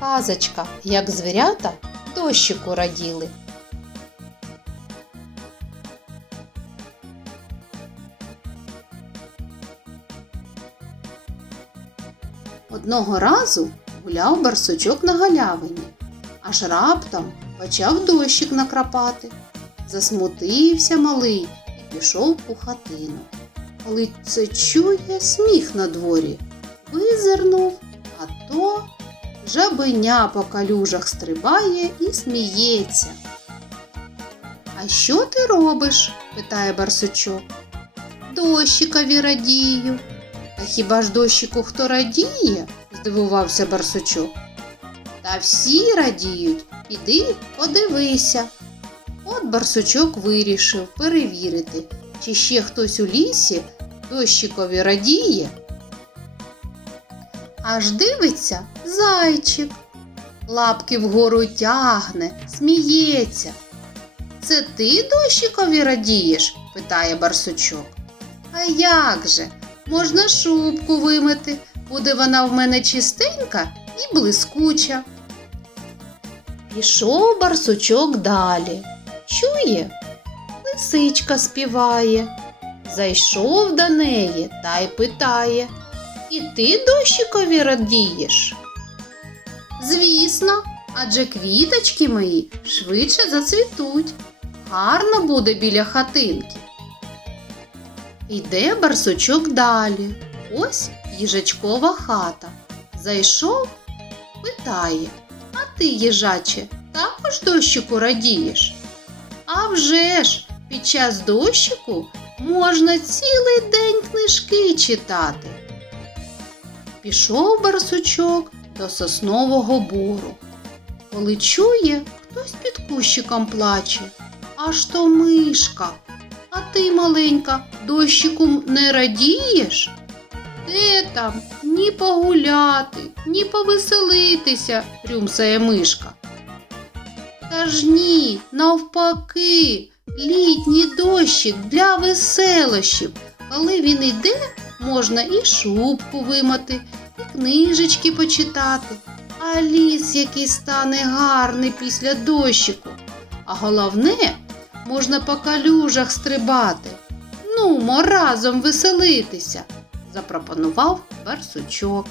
Казочка, як звірята дощику раділи. Одного разу гуляв барсучок на галявині, аж раптом почав дощик накрапати. Засмутився малий і пішов у хатину. Коли це чує сміх на дворі, визирнув, а то жабеня по калюжах стрибає і сміється. А що ти робиш? питає барсучок. Дощикові радію. Та хіба ж дощику хто радіє? здивувався барсучок. Та всі радіють, піди подивися. От барсучок вирішив перевірити, чи ще хтось у лісі дощикові радіє. Аж дивиться зайчик. Лапки вгору тягне, сміється. Це ти дощикові радієш? питає барсучок. А як же? Можна шубку вимити, буде вона в мене чистенька і блискуча. Пішов барсучок далі. Чує, лисичка співає. Зайшов до неї та й питає. І ти дощикові радієш? Звісно, адже квіточки мої швидше зацвітуть. Гарно буде біля хатинки. Йде барсучок далі. Ось їжачкова хата. Зайшов, питає, а ти, їжаче, також дощику радієш? А вже ж, під час дощику можна цілий день книжки читати. Пішов барсучок до соснового бору. Коли чує, хтось під кущиком плаче, аж то мишка. А ти, маленька, дощику не радієш? Де там ні погуляти, ні повеселитися, рюмсає мишка. Та ж ні, навпаки, літній дощик для веселощів. Коли він йде, можна і шубку вимати, і книжечки почитати, а ліс який стане гарний після дощику. А головне, можна по калюжах стрибати. Нумо разом веселитися, запропонував барсучок.